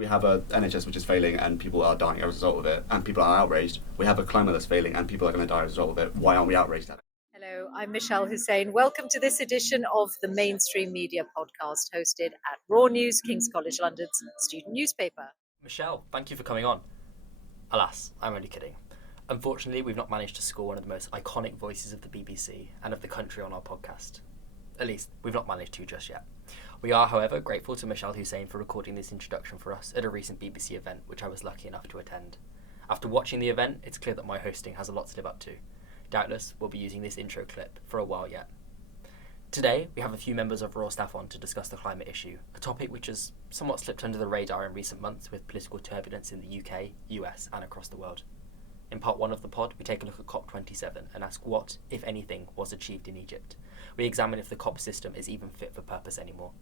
We have a NHS which is failing and people are dying as a result of it, and people are outraged. We have a climate that's failing and people are going to die as a result of it. Why aren't we outraged at it? Hello, I'm Michelle Hussain. Welcome to this edition of the Mainstream Media Podcast, hosted at Raw News, King's College London's student newspaper. Michelle, thank you for coming on. Alas, I'm only kidding. Unfortunately, we've not managed to score one of the most iconic voices of the BBC and of the country on our podcast. At least, we've not managed to just yet. We are, however, grateful to Michelle Hussain for recording this introduction for us at a recent BBC event, which I was lucky enough to attend. After watching the event, it's clear that my hosting has a lot to live up to. Doubtless, we'll be using this intro clip for a while yet. Today, we have a few members of Raw staff on to discuss the climate issue, a topic which has somewhat slipped under the radar in recent months with political turbulence in the UK, US and across the world. In part 1 of the pod, we take a look at COP27 and ask what, if anything, was achieved in Egypt. We examine if the COP system is even fit for purpose anymore.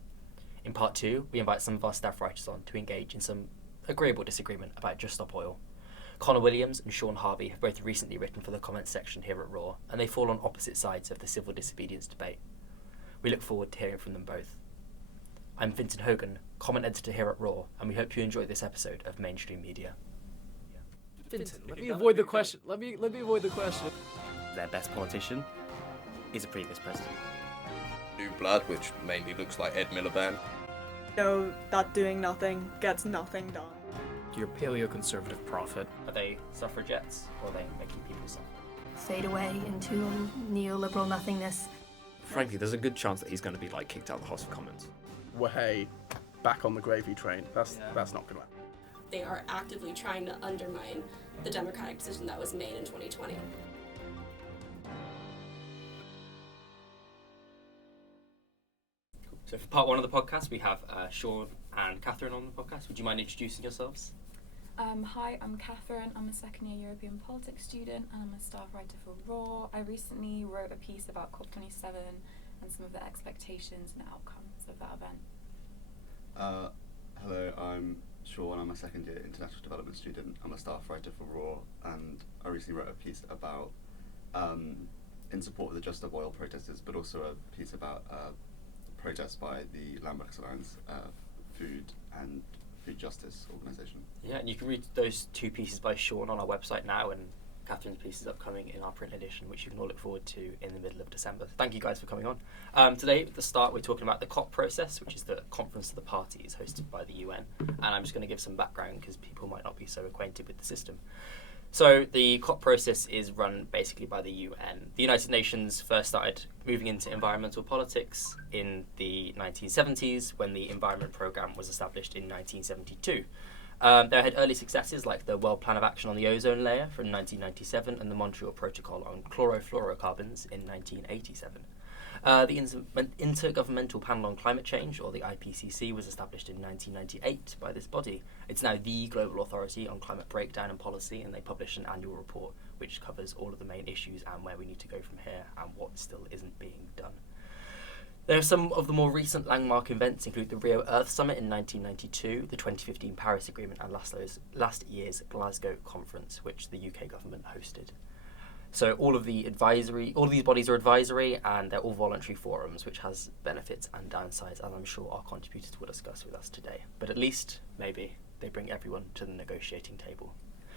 In part 2, we invite some of our staff writers on to engage in some agreeable disagreement about Just Stop Oil. Connor Williams and Sean Harvey have both recently written for the comments section here at Raw, and they fall on opposite sides of the civil disobedience debate. We look forward to hearing from them both. I'm Fintan Hogan, comment editor here at Raw, and we hope you enjoy this episode of Mainstream Media. Fintan, let me avoid the question. Let me avoid the question. Their best politician is a previous president. New blood, which mainly looks like Ed Miliband. Know that doing nothing gets nothing done. Your paleo-conservative prophet. Are they suffragettes, or are they making people suffer? Fade away into neoliberal nothingness. Frankly, there's a good chance that he's going to be kicked out of the House of Commons. Way back on the gravy train. That's not going to happen. They are actively trying to undermine the democratic decision that was made in 2020. So for part 1 of the podcast, we have Sean and Catherine on the podcast. Would you mind introducing yourselves? Hi, I'm Catherine. I'm a second year European politics student and I'm a staff writer for Raw. I recently wrote a piece about COP27 and some of the expectations and outcomes of that event. Hello, I'm Sean. I'm a second year international development student. I'm a staff writer for Raw, and I recently wrote a piece about in support of the Just Stop Oil protesters, but also a piece about protests by the Landmarks Alliance Food and Food Justice organisation. Yeah, and you can read those 2 pieces by Sean on our website now, and Catherine's piece is upcoming in our print edition, which you can all look forward to in the middle of December. Thank you guys for coming on. Today, at the start, we're talking about the COP process, which is the Conference of the Parties hosted by the UN, and I'm just going to give some background because people might not be so acquainted with the system. So the COP process is run basically by the UN. The United Nations first started moving into environmental politics in the 1970s when the Environment Programme was established in 1972. There had early successes like the World Plan of Action on the Ozone Layer from 1997 and the Montreal Protocol on Chlorofluorocarbons in 1987. The Intergovernmental Panel on Climate Change, or the IPCC, was established in 1998 by this body. It's now the global authority on climate breakdown and policy, and they publish an annual report which covers all of the main issues and where we need to go from here and what still isn't being done. There are some of the more recent landmark events include the Rio Earth Summit in 1992, the 2015 Paris Agreement, and last year's Glasgow Conference, which the UK government hosted. So all of these bodies are advisory, and they're all voluntary forums, which has benefits and downsides, as I'm sure our contributors will discuss with us today. But at least, maybe, they bring everyone to the negotiating table.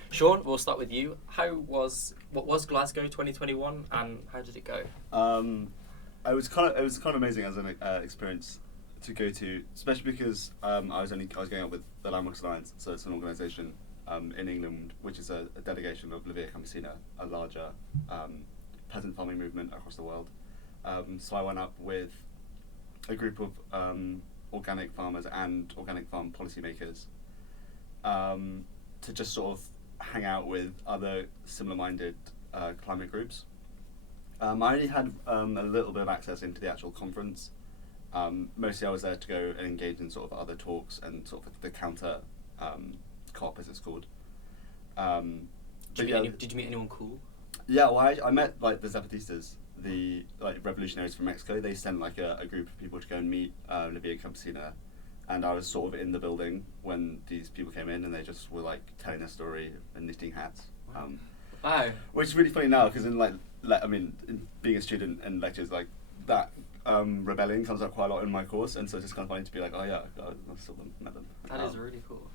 Sean, we'll start with you. What was Glasgow 2021, and how did it go? It was kind of amazing as an experience to go to, especially because I was going up with the Landmarks Alliance, so it's an organisation in England, which is a delegation of Livia Campesina, a larger peasant farming movement across the world. So I went up with a group of organic farmers and organic farm policymakers to just sort of hang out with other similar-minded climate groups. I only had a little bit of access into the actual conference. Mostly I was there to go and engage in sort of other talks and sort of the counter COP, as it's called. Did you meet anyone cool? Yeah, well, I met the Zapatistas, the revolutionaries from Mexico. They sent a group of people to go and meet Livia Campesina, and I was sort of in the building when these people came in, and they just were telling their story and knitting hats. Wow. Which is really funny now, because in in being a student in lectures, that rebellion comes up quite a lot in my course, and so it's just kind of funny to be oh yeah, I sort of met them. That is really cool.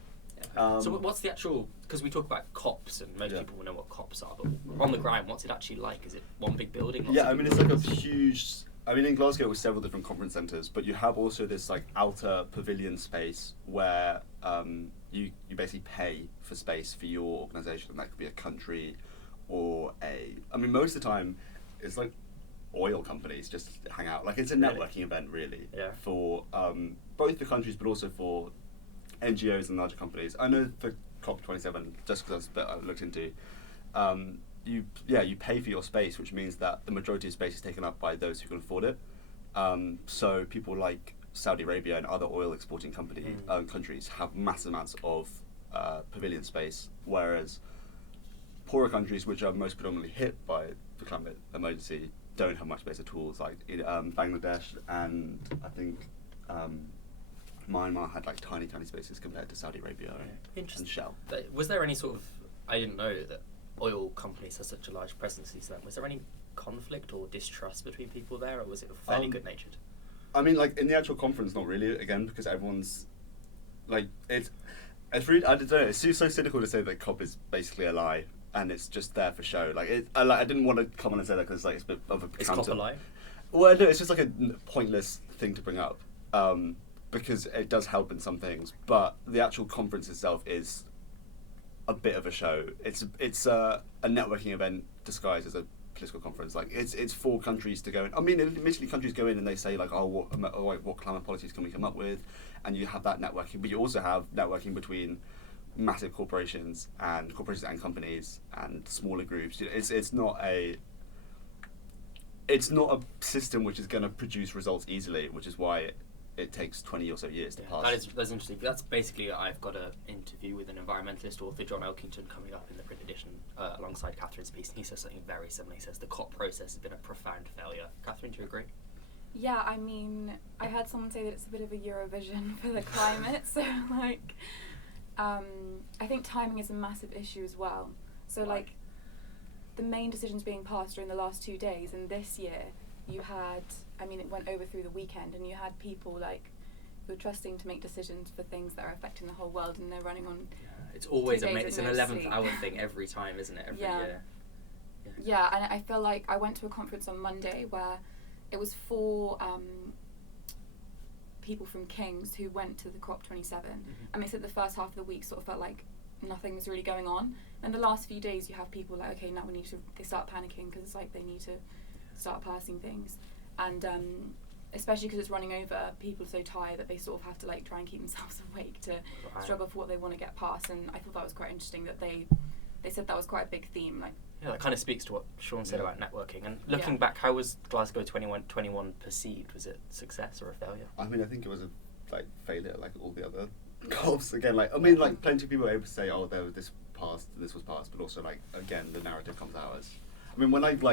So what's the actual? Because we talk about COPs, and most people will know what COPs are, but on the ground, what's it actually like? Is it one big building? Yeah, I mean it's like a huge. I mean in Glasgow it was several different conference centres, but you have also this like outer pavilion space where you basically pay for space for your organisation, and that could be a country or a. I mean most of the time, it's like oil companies just hang out. Like it's a networking event really for both the countries, but also for NGOs and larger companies. I know for COP27, just because that's a bit I looked into, you pay for your space, which means that the majority of space is taken up by those who can afford it. So people like Saudi Arabia and other oil exporting countries have massive amounts of pavilion space, whereas poorer countries, which are most predominantly hit by the climate emergency, don't have much space at all. It's like Bangladesh and I think Myanmar had like tiny spaces compared to Saudi Arabia and Shell. But was there any sort of? I didn't know that oil companies have such a large presence in them. Was there any conflict or distrust between people there, or was it fairly good-natured? I mean, like in the actual conference, not really. Again, because everyone's like it's really. I don't know. It's so cynical to say that COP is basically a lie and it's just there for show. Like I didn't want to come on and say that because like it's a bit of a. Is COP a lie? Well, no, it's just like a pointless thing to bring up. Because it does help in some things, but the actual conference itself is a bit of a show. It's a networking event disguised as a political conference. Like it's for countries to go in. I mean, admittedly, countries go in and they say like, what climate policies can we come up with, and you have that networking. But you also have networking between massive corporations and companies and smaller groups. It's not a system which is going to produce results easily, which is why it takes 20 or so years to pass. That's interesting. That's basically, I've got an interview with an environmentalist author, John Elkington, coming up in the print edition alongside Catherine's piece, and he says something very similar. He says the COP process has been a profound failure. Catherine, do you agree? Yeah, I mean, I heard someone say that it's a bit of a Eurovision for the climate, so like, I think timing is a massive issue as well. So like, the main decisions being passed during the last 2 days, and this year, you had, I mean, it went over through the weekend, and you had people like who are trusting to make decisions for things that are affecting the whole world, and they're running on. It's always it's an 11th hour thing every time, isn't it? Every year. Yeah, and I feel like I went to a conference on Monday where it was 4 people from King's who went to the COP27, and they said the first half of the week sort of felt like nothing was really going on, and the last few days you have people like, okay, now they start panicking because it's like they need to start passing things, and especially because it's running over, people are so tired that they sort of have to like try and keep themselves awake to struggle for what they want to get past. And I thought that was quite interesting that they said that was quite a big theme. Like, yeah, that kind of speaks to what Sean said about networking. And looking back, how was Glasgow 21 perceived? Was it success or a failure? I mean, I think it was a failure, like all the other COPs. Again, like I mean, like plenty of people were able to say, oh, there was this was passed, but also like again, the narrative comes out as. I mean,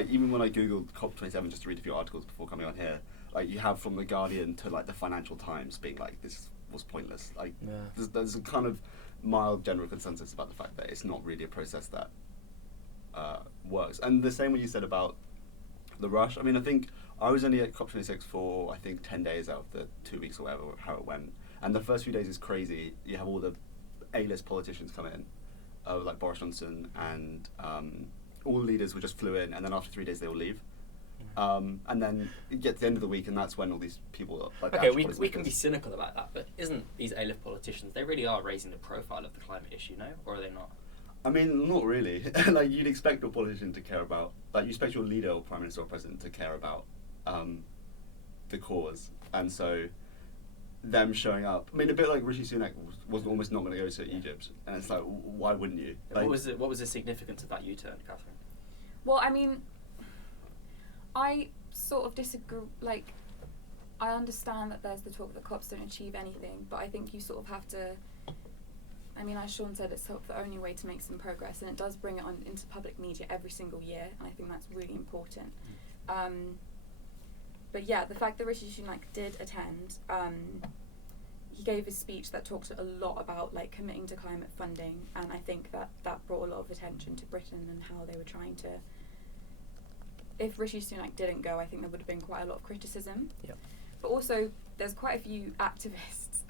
even when I googled COP27 just to read a few articles before coming on here, like you have from the Guardian to like the Financial Times being like this was pointless. Like there's a kind of mild general consensus about the fact that it's not really a process that works. And the same what you said about the rush. I mean, I think I was only at COP26 for 10 days out of the 2 weeks or whatever how it went. And the first few days is crazy. You have all the A-list politicians come in, like Boris Johnson and. All the leaders just flew in, and then after 3 days they all leave. And then you get to the end of the week, and that's when all these people like. Okay, we can be cynical about that, but isn't these A-list politicians? They really are raising the profile of the climate issue, no? Or are they not? I mean, not really. Like you'd expect a politician to care about, like you expect your leader or prime minister or president to care about the cause, and so them showing up. I mean, a bit like Rishi Sunak was almost not going to go to Egypt, and it's like, why wouldn't you? Like, what was the significance of that U-turn, Catherine? Well, I mean, I sort of disagree. Like, I understand that there's the talk that COPs don't achieve anything, but I think you sort of have to. I mean, as Sean said, it's sort of the only way to make some progress, and it does bring it on into public media every single year, and I think that's really important. But yeah, the fact that Rishi Sunak did attend, he gave a speech that talked a lot about like committing to climate funding, and I think that brought a lot of attention to Britain and how they were trying to. If Rishi Sunak didn't go, I think there would have been quite a lot of criticism. Yep. But also, there's quite a few activists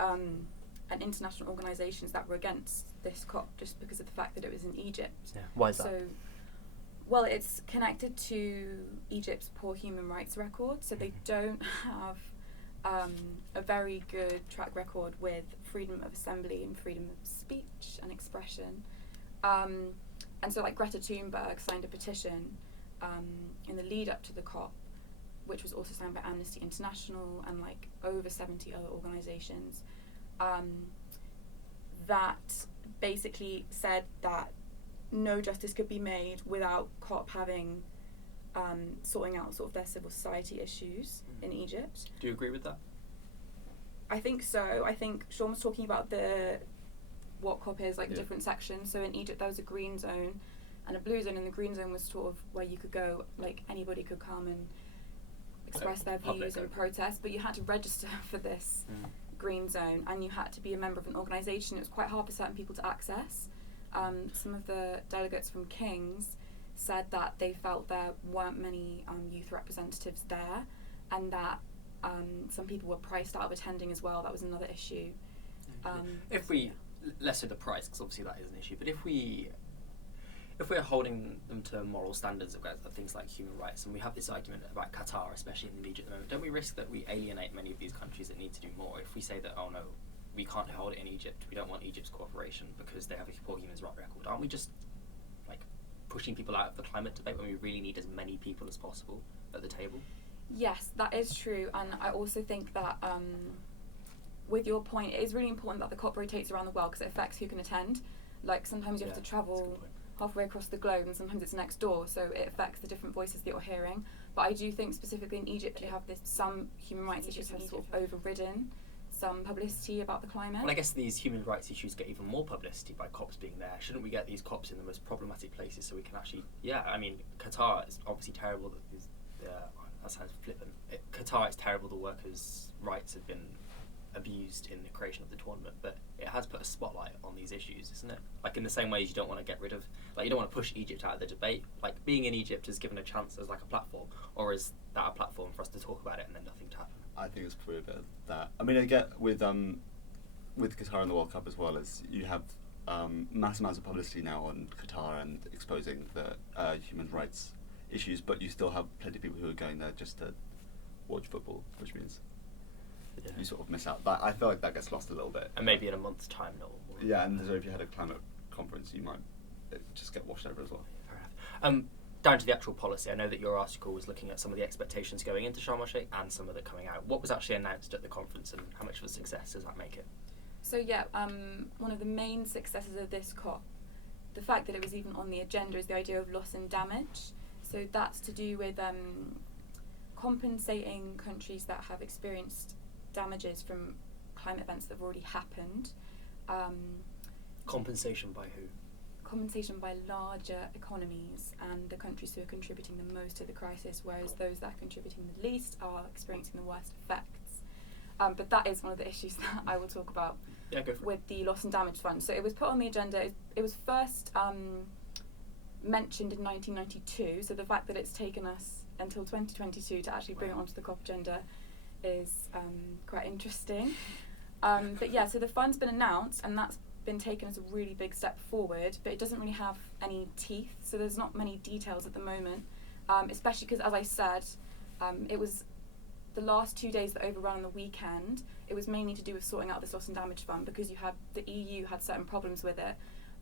and international organisations that were against this COP just because of the fact that it was in Egypt. Yeah. Why is that? So, well, it's connected to Egypt's poor human rights record, so they don't have a very good track record with freedom of assembly and freedom of speech and expression. And so, like, Greta Thunberg signed a petition in the lead up to the COP, which was also signed by Amnesty International and like over 70 other organisations, that basically said that no justice could be made without COP having sorting out sort of their civil society issues in Egypt. Do you agree with that? I think so. I think Sean was talking about what COP is, like different sections. So in Egypt there was a green zone and a blue zone, and the green zone was sort of where you could go, like anybody could come and express their views and protest, but you had to register for this green zone and you had to be a member of an organisation. It was quite hard for certain people to access. Some of the delegates from King's said that they felt there weren't many youth representatives there, and that some people were priced out of attending as well. That was another issue. If we, less so the price, because obviously that is an issue, but if we're holding them to moral standards of things like human rights, and we have this argument about Qatar, especially in the media at the moment, don't we risk that we alienate many of these countries that need to do more if we say that, oh no, we can't hold it in Egypt, we don't want Egypt's cooperation because they have a poor human rights record? Aren't we just like pushing people out of the climate debate when we really need as many people as possible at the table? Yes, that is true, and I also think that with your point, it is really important that the COP rotates around the world because it affects who can attend. Like sometimes you have to travel halfway across the globe, and sometimes it's next door, so it affects the different voices that you're hearing. But I do think specifically in Egypt you have some human rights issues have sort of overridden some publicity about the climate. Well, I guess these human rights issues get even more publicity by COPs being there. Shouldn't we get these COPs in the most problematic places so we can actually, I mean, Qatar is obviously terrible. That sounds flippant. Qatar, it's terrible the workers' rights have been abused in the creation of the tournament, but it has put a spotlight on these issues, isn't it? Like in the same way as you don't want to get rid of, like you don't want to push Egypt out of the debate, like being in Egypt is given a chance as like a platform, or is that a platform for us to talk about it and then nothing to happen? I think it's probably a bit of that. I mean, I get with Qatar and the World Cup as well, as you have mass amounts of publicity now on Qatar and exposing the human rights issues, but you still have plenty of people who are going there just to watch football, which means you sort of miss out. But I feel like that gets lost a little bit. And maybe in a month's time, no. Yeah, and so if you had a climate conference, you might just get washed over as well. Fair enough. Down to the actual policy, I know that your article was looking at some of the expectations going into Sharm el-Sheikh and some of it coming out. What was actually announced at the conference, and how much of a success does that make it? So one of the main successes of this COP, the fact that it was even on the agenda, is the idea of loss and damage. So that's to do with compensating countries that have experienced damages from climate events that have already happened. Compensation by who? Compensation by larger economies and the countries who are contributing the most to the crisis, whereas those that are contributing the least are experiencing the worst effects. But that is one of the issues that I will talk about with the loss and damage fund. So it was put on the agenda. It was first mentioned in 1992, so the fact that it's taken us until 2022 to actually bring it onto the COP agenda is quite interesting. But yeah, so the fund's been announced, and that's been taken as a really big step forward, but it doesn't really have any teeth, so there's not many details at the moment, especially because, as I said, it was the last 2 days that overran on the weekend. It was mainly to do with sorting out this loss and damage fund because the EU had certain problems with it,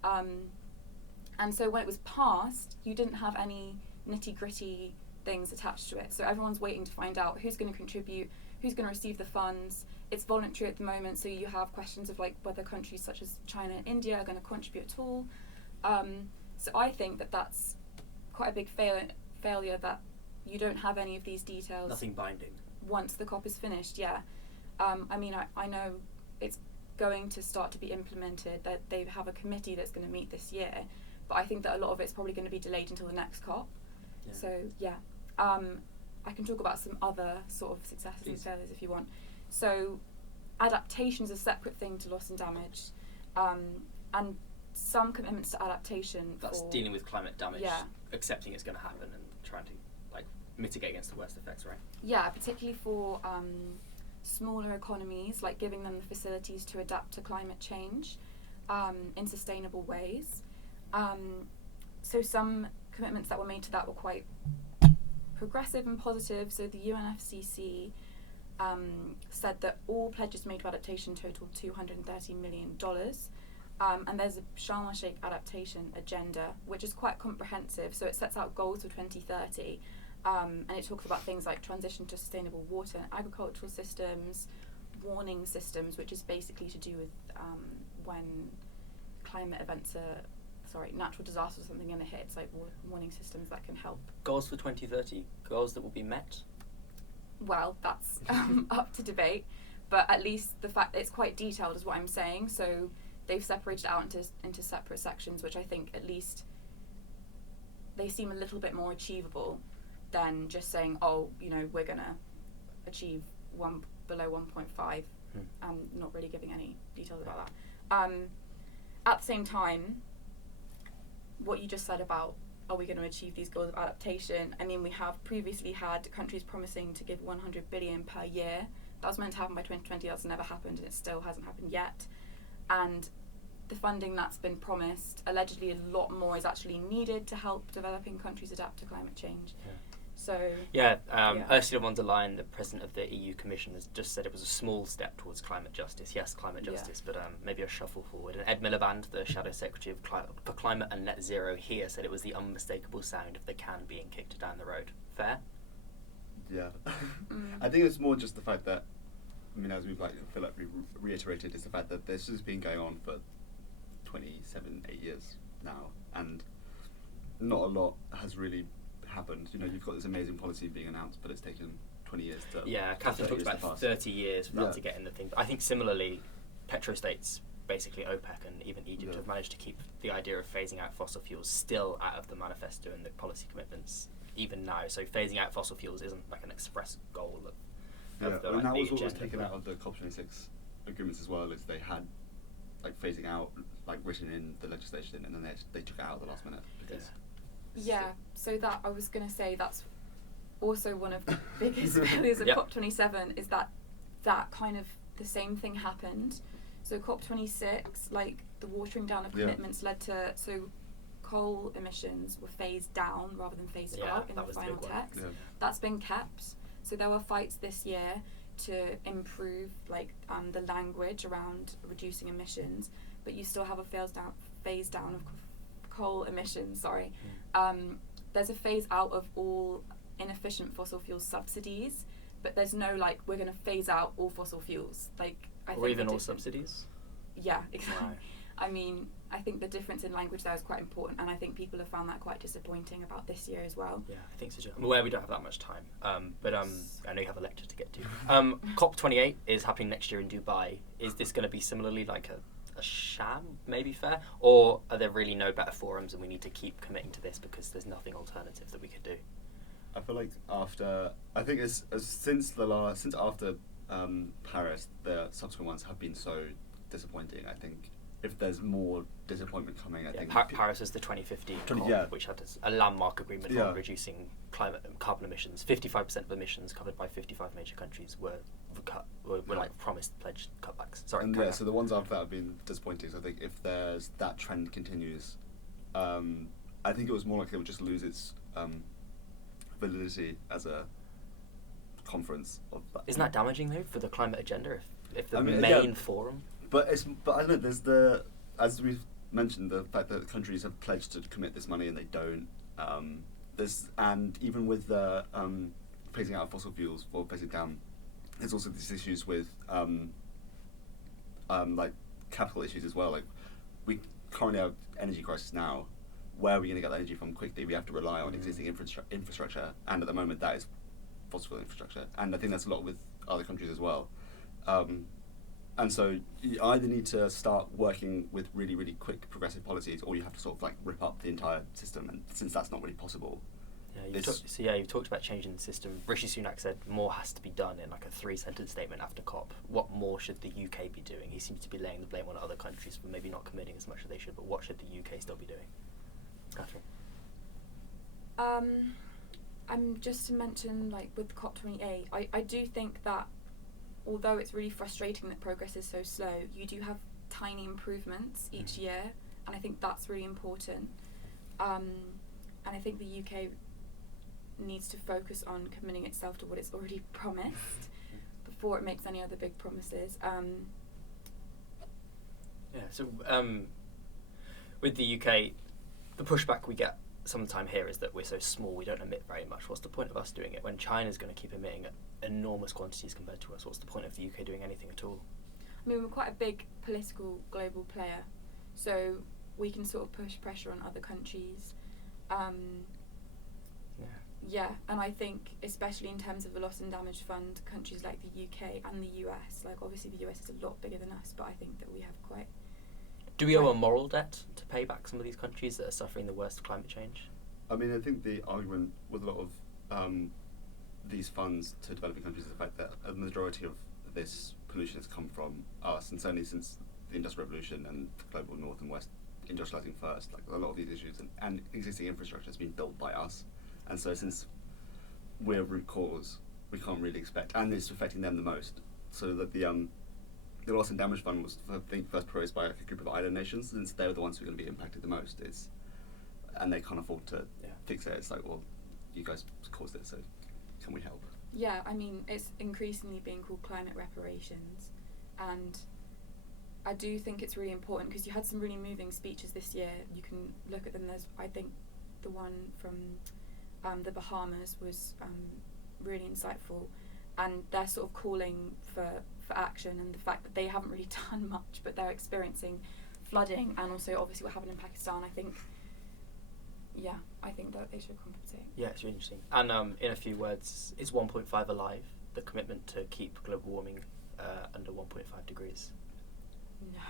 and so when it was passed, you didn't have any nitty-gritty things attached to it, so everyone's waiting to find out who's going to contribute, who's going to receive the funds. It's voluntary at the moment, so you have questions of like whether countries such as China and India are going to contribute at all. So I think that that's quite a big failure that you don't have any of these details. Nothing binding. Once the COP is finished, yeah. I mean, I know it's going to start to be implemented, that they have a committee that's going to meet this year, but I think that a lot of it's probably going to be delayed until the next COP. Yeah. So, yeah. I can talk about some other sort of successes and failures if you want. So adaptation is a separate thing to loss and damage, and some commitments to adaptation. That's dealing with climate damage, accepting it's going to happen and trying to like mitigate against the worst effects, right? Yeah, particularly for smaller economies, like giving them the facilities to adapt to climate change in sustainable ways. So some commitments that were made to that were quite progressive and positive. So the UNFCCC said that all pledges made to adaptation totaled $230 million. And there's a Sharm el-Sheikh adaptation agenda, which is quite comprehensive. So it sets out goals for 2030, and it talks about things like transition to sustainable water and agricultural systems, warning systems, which is basically to do with when climate events natural disasters or something going to hit. It's like warning systems that can help. Goals for 2030, goals that will be met? Well, that's up to debate, but at least the fact that it's quite detailed is what I'm saying. So they've separated it out into separate sections, which I think at least they seem a little bit more achievable than just saying, oh, we're going to achieve below 1.5, not really giving any details about that. At the same time, what you just said about, are we going to achieve these goals of adaptation? I mean, we have previously had countries promising to give 100 billion per year. That was meant to happen by 2020. That's never happened, and it still hasn't happened yet. And the funding that's been promised, allegedly a lot more is actually needed to help developing countries adapt to climate change. Yeah. So Ursula von der Leyen, the president of the EU Commission, has just said it was a small step towards climate justice. Yes, climate justice, but maybe a shuffle forward. And Ed Miliband, the Shadow Secretary for Climate and Net Zero here, said it was the unmistakable sound of the can being kicked down the road. Fair? Yeah. I think it's more just the fact that, as we reiterated, is the fact that this has been going on for 8 years now, and not a lot has really happened. You've got this amazing policy being announced, but it's taken 20 years to... Yeah, Catherine talks about 30 years for that to get in the thing. But I think similarly, petrostates, basically OPEC and even Egypt, have managed to keep the idea of phasing out fossil fuels still out of the manifesto and the policy commitments even now. So phasing out fossil fuels isn't like an express goal of the and that was what was agenda. taken out of the COP26 agreements as well, is they had phasing out written in the legislation, and then they took it out at the last minute because... So that I was going to say that's also one of the biggest failures of COP27 is that kind of the same thing happened. So COP26, the watering down of commitments led to coal emissions were phased down rather than phased out in the final text. Yeah. That's been kept. So there were fights this year to improve the language around reducing emissions, but you still have a phase down of coal emissions. There's a phase out of all inefficient fossil fuel subsidies, but there's no we're going to phase out all fossil fuels. Or even all subsidies? Yeah, exactly. Right. I think the difference in language there is quite important, and I think people have found that quite disappointing about this year as well. Yeah, I think so too. I'm aware we don't have that much time, but I know you have a lecture to get to. COP28 is happening next year in Dubai. Is this going to be similarly like a sham, maybe fair? Or are there really no better forums and we need to keep committing to this because there's nothing alternative that we could do? I feel like since after Paris, the subsequent ones have been so disappointing. I think if there's more disappointment coming, I think Paris was the 2050 COP, which had a landmark agreement on reducing carbon emissions. 55% of emissions covered by 55 major countries were promised pledged cutbacks. So the ones after that have been disappointing. So I think if that trend continues, I think it was more likely it would just lose its validity as a conference. Isn't that damaging though for the climate agenda? If the main forum. But I don't know. There's as we've mentioned, the fact that countries have pledged to commit this money and they don't. And even with the phasing out of fossil fuels or phasing down, there's also these issues with capital issues as well. We currently have energy crisis now. Where are we going to get that energy from quickly? We have to rely on existing infrastructure, and at the moment that is fossil fuel infrastructure. And I think that's a lot with other countries as well. And so you either need to start working with really, really quick progressive policies, or you have to sort of rip up the entire system. And since that's not really possible, you've talked about changing the system. Rishi Sunak said more has to be done in a 3-sentence statement after COP. What more should the UK be doing? He seems to be laying the blame on other countries for maybe not committing as much as they should. But what should the UK still be doing? Catherine. Just to mention, with COP28, I do think that although it's really frustrating that progress is so slow, you do have tiny improvements each year, and I think that's really important. And I think the UK needs to focus on committing itself to what it's already promised before it makes any other big promises. With the UK, the pushback we get sometime here is that we're so small, we don't emit very much. What's the point of us doing it when China's going to keep emitting enormous quantities compared to us? What's the point of the UK doing anything at all? I mean, we're quite a big political global player, so we can sort of push pressure on other countries. And I think, especially in terms of the loss and damage fund, countries like the UK and the US, like obviously the US is a lot bigger than us, but I think that we have quite... Do we owe a moral debt to pay back some of these countries that are suffering the worst of climate change? I mean, I think the argument with a lot of these funds to developing countries is the fact that a majority of this pollution has come from us, and certainly since the Industrial Revolution and the global North and West industrializing first, like a lot of these issues and existing infrastructure has been built by us. And so since we're root cause, we can't really expect, and it's affecting them the most. So that the loss and damage fund was, I think, first proposed by a group of island nations, since they were the ones who are going to be impacted the most. And they can't afford to fix it. It's like, well, you guys caused it, so can we help? Yeah, I mean, it's increasingly being called climate reparations, and I do think it's really important because you had some really moving speeches this year. You can look at them. There's, I think, the one from the Bahamas was really insightful, and they're sort of calling for action, and the fact that they haven't really done much, but they're experiencing flooding, and also obviously what happened in Pakistan. I think that they should compensate. Yeah, it's really interesting. And in a few words, is 1.5 alive, the commitment to keep global warming under 1.5 degrees?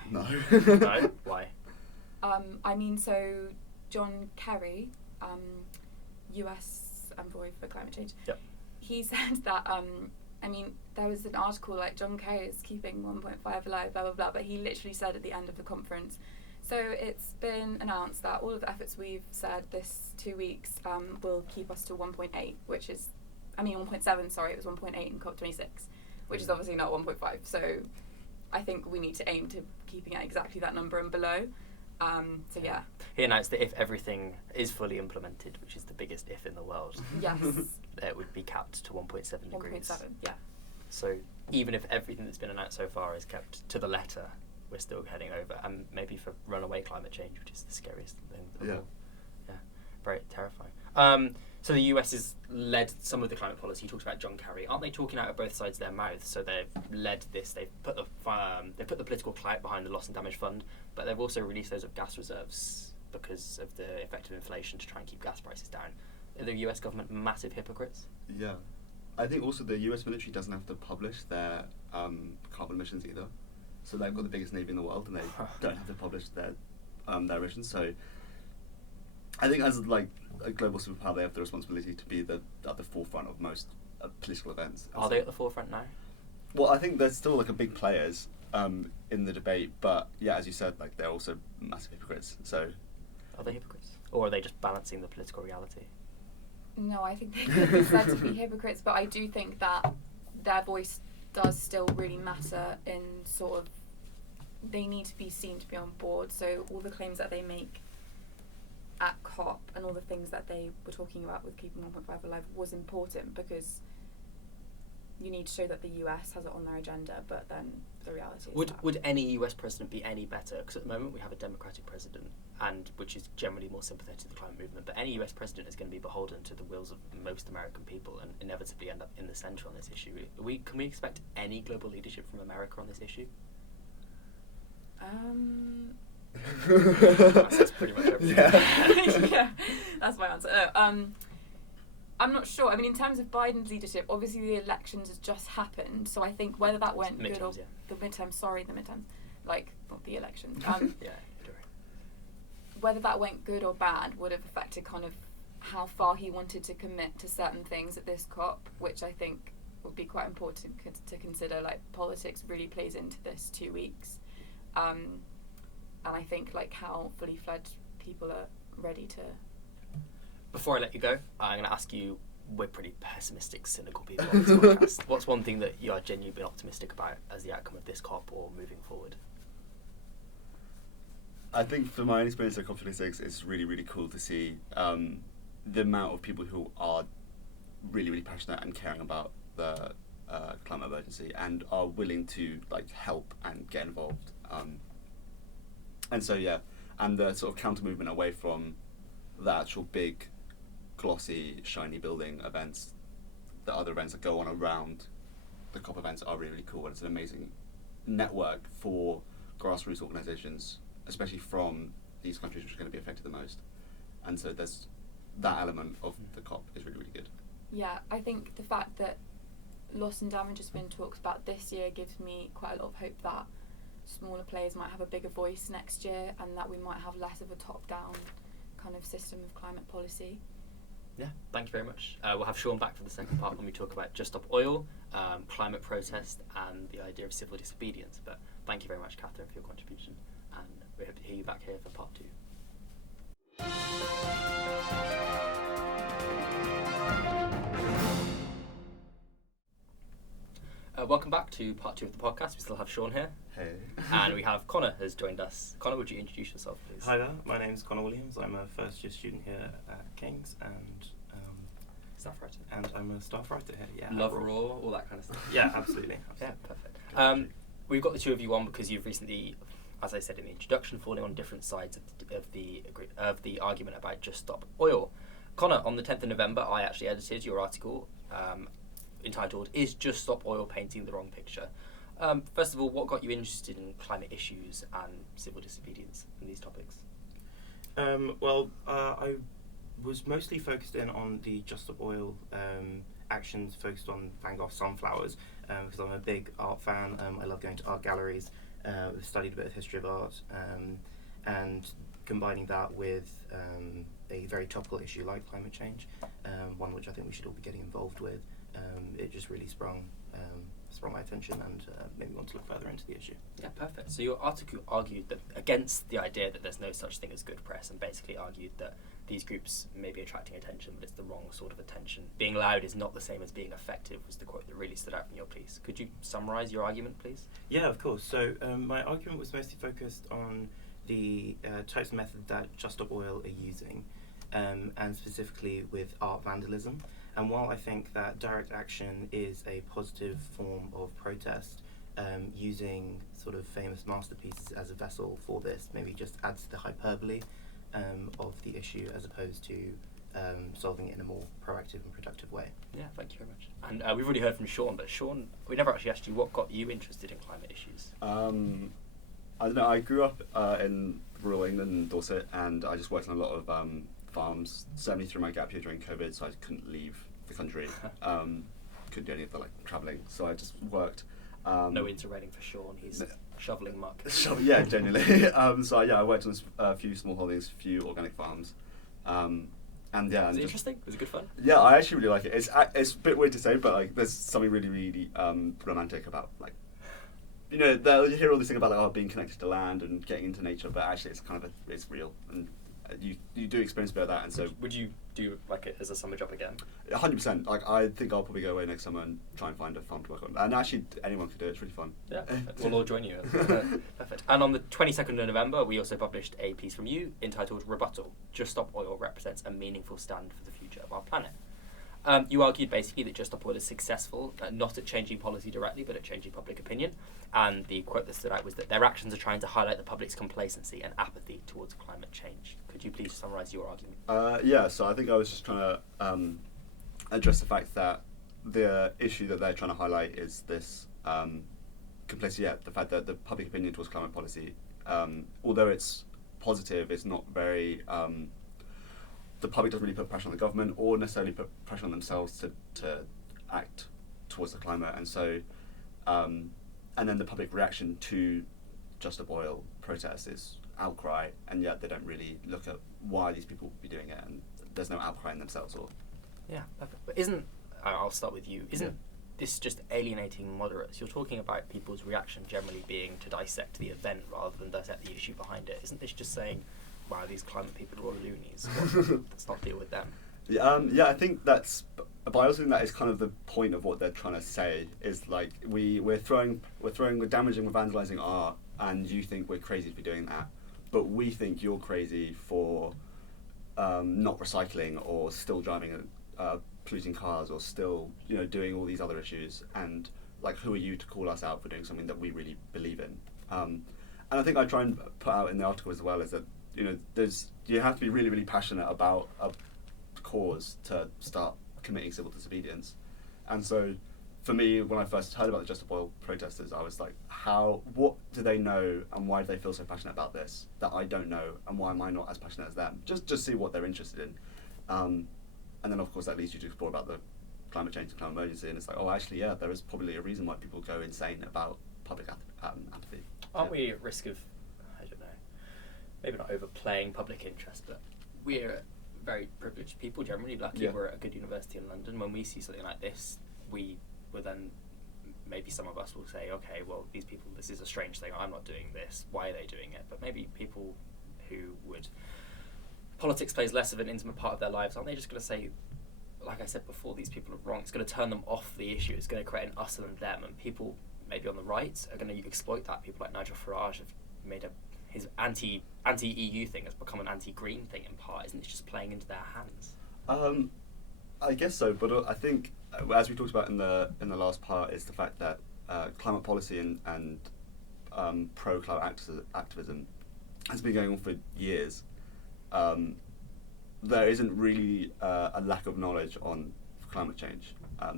No. No? Why? I mean, so John Kerry, US envoy for climate change, he said that, I mean, there was an article like John Kerry is keeping 1.5 alive, blah, blah, blah, but he literally said at the end of the conference, so it's been announced that all of the efforts we've said this 2 weeks will keep us to 1.8, which is, I mean 1.7, sorry, it was 1.8 in COP26, which is obviously not 1.5, so I think we need to aim to keeping it exactly that number and below. He announced that if everything is fully implemented, which is the biggest if in the world, yes, it would be capped to 1.7 degrees. 1.7, yeah. So even if everything that's been announced so far is kept to the letter, we're still heading over, and maybe for runaway climate change, which is the scariest thing of all. Yeah, very terrifying. So the US has led some of the climate policy. You talked about John Kerry. Aren't they talking out of both sides of their mouths? So they've led this. They've put the political clout behind the loss and damage fund, but they've also released those of gas reserves because of the effect of inflation to try and keep gas prices down. Are the US government massive hypocrites? Yeah, I think also the US military doesn't have to publish their carbon emissions either. So they've got the biggest navy in the world, and they don't have to publish their emissions. So I think as like a global superpower, they have the responsibility to be at the forefront of most political events. Are they at the forefront now? Well, I think they're still like a big players in the debate, but yeah, as you said, like they're also massive hypocrites. So are they hypocrites, or are they just balancing the political reality? No, I think they could be said to be hypocrites, but I do think that their voice does still really matter in sort of, they need to be seen to be on board. So all the claims that they make at COP and all the things that they were talking about with keeping 1.5 alive was important, because you need to show that the US has it on their agenda, but then the reality is would any US president be any better? Because at the moment we have a Democratic president, and which is generally more sympathetic to the climate movement, but any US president is going to be beholden to the wills of most American people and inevitably end up in the centre on this issue. Can we expect any global leadership from America on this issue? That's pretty much everything. Yeah, that's my answer. No, I'm not sure. I mean, in terms of Biden's leadership, obviously the elections has just happened, so I think whether that went good or the midterms, like not the elections. Whether that went good or bad would have affected kind of how far he wanted to commit to certain things at this COP, which I think would be quite important to consider. Like politics really plays into this 2 weeks, and I think like how fully fledged people are ready to. Before I let you go, I'm going to ask you we're pretty pessimistic, cynical people on this podcast. What's one thing that you are genuinely optimistic about as the outcome of this COP or moving forward? I think from my own experience at COP26, it's really, really cool to see the amount of people who are really, really passionate and caring about the climate emergency and are willing to help and get involved. And so and the sort of counter movement away from the actual big, glossy, shiny building events, the other events that go on around the COP events are really, really cool, and it's an amazing network for grassroots organisations, especially from these countries which are going to be affected the most. And so there's that element of the COP is really, really good. Yeah, I think the fact that loss and damage has been talked about this year gives me quite a lot of hope that smaller players might have a bigger voice next year, and that we might have less of a top-down kind of system of climate policy. Yeah, thank you very much. We'll have Sean back for the second part when we talk about Just Stop Oil, climate protest, and the idea of civil disobedience. But thank you very much, Catherine, for your contribution, and we hope to hear you back here for part 2. Welcome back to part 2 of the podcast. We still have Sean here. Hey. And we have Connor has joined us. Connor, would you introduce yourself, please? Hi there, my name's Connor Williams. I'm a first year student here at King's and Staff writer. And I'm a staff writer here, yeah. Love Raw, all that kind of stuff. Yeah, absolutely. Yeah, perfect. We've got the two of you on because you've recently, as I said in the introduction, falling on different sides of the argument about Just Stop Oil. Connor, on the 10th of November, I actually edited your article entitled "Is Just Stop Oil Painting the Wrong Picture?" First of all, what got you interested in climate issues and civil disobedience and these topics? I was mostly focused in on the Just Stop Oil actions focused on Van Gogh sunflowers because I'm a big art fan. I love going to art galleries. I've studied a bit of history of art and combining that with a very topical issue like climate change, one which I think we should all be getting involved with. It just really sprung my attention and made me want to look further into the issue. Yeah, perfect. So your article argued that against the idea that there's no such thing as good press, and basically argued that these groups may be attracting attention, but it's the wrong sort of attention. Being loud is not the same as being effective, was the quote that really stood out from your piece. Could you summarise your argument, please? Yeah, of course. So my argument was mostly focused on the types of methods that Just Stop Oil are using, and specifically with art vandalism. And while I think that direct action is a positive form of protest, using sort of famous masterpieces as a vessel for this maybe just adds to the hyperbole of the issue as opposed to solving it in a more proactive and productive way. Yeah, thank you very much. And we've already heard from Sean, but Sean, we never actually asked you what got you interested in climate issues. I don't know, I grew up in rural England, in Dorset, and I just worked on a lot of farms, certainly through my gap year during COVID, so I couldn't leave the country. Couldn't do any of the travelling, so I just worked. No interrating for Sean, he's shoveling muck. Yeah, genuinely. I worked on a few small holdings, a few organic farms. Was it interesting? Was it good fun? Yeah, I actually really like it. It's a bit weird to say, but there's something really, really romantic about you hear all this thing about being connected to land and getting into nature, but actually it's real, and you do experience a bit of that. And so would you do it as a summer job again? 100%. I think I'll probably go away next summer and try and find a farm to work on. And actually, anyone could do it. It's really fun. Yeah, we'll all join you. Perfect. And on the 22nd of November, we also published a piece from you entitled "Rebuttal: Just Stop Oil represents a meaningful stand for the future of our planet." You argued basically that Just Stop Oil is successful, not at changing policy directly, but at changing public opinion. And the quote that stood out was that their actions are trying to highlight the public's complacency and apathy towards climate change. Could you please summarise your argument? So I think I was just trying to address the fact that the issue that they're trying to highlight is this complacency, the fact that the public opinion towards climate policy, although it's positive, it's not very... the public doesn't really put pressure on the government or necessarily put pressure on themselves to act towards the climate. And so, and then the public reaction to Just Stop Oil protests is outcry, and yet they don't really look at why these people would be doing it, and there's no outcry in themselves. Yeah, perfect. But I'll start with you, isn't this just alienating moderates? You're talking about people's reaction generally being to dissect the event rather than dissect the issue behind it. Isn't this just saying, wow, these climate people are all loonies, let's not deal with them? Yeah, I think that's. But I also think that is kind of the point of what they're trying to say. Is like we're damaging, we're vandalising art, and you think we're crazy for doing that, but we think you're crazy for not recycling or still driving polluting cars or still doing all these other issues. And like, who are you to call us out for doing something that we really believe in? And I think I try and put out in the article as well is that you have to be really, really passionate about a cause to start committing civil disobedience. And so for me, when I first heard about the Just Stop Oil protesters, I was like, what do they know and why do they feel so passionate about this that I don't know, and why am I not as passionate as them? Just see what they're interested in. And then of course that leads you to explore about the climate change and climate emergency, and it's like, oh, actually, yeah, there is probably a reason why people go insane about public apathy. Aren't we at risk of, I don't know, maybe not overplaying public interest, but we're very privileged people generally. Lucky we're at a good university in London. When we see something like this, we will then, maybe some of us will say, okay, well, these people, this is a strange thing, I'm not doing this, why are they doing it? But maybe people who would, politics plays less of an intimate part of their lives, aren't they just going to say, like I said before, these people are wrong, it's going to turn them off the issue, it's going to create an us and them, and people maybe on the right are going to exploit that. People like Nigel Farage have made his anti-EU thing has become an anti-green thing in part, isn't it? It's just playing into their hands. I guess so, but I think, as we talked about in the last part, is the fact that climate policy and pro-climate activism has been going on for years. There isn't really a lack of knowledge on climate change. I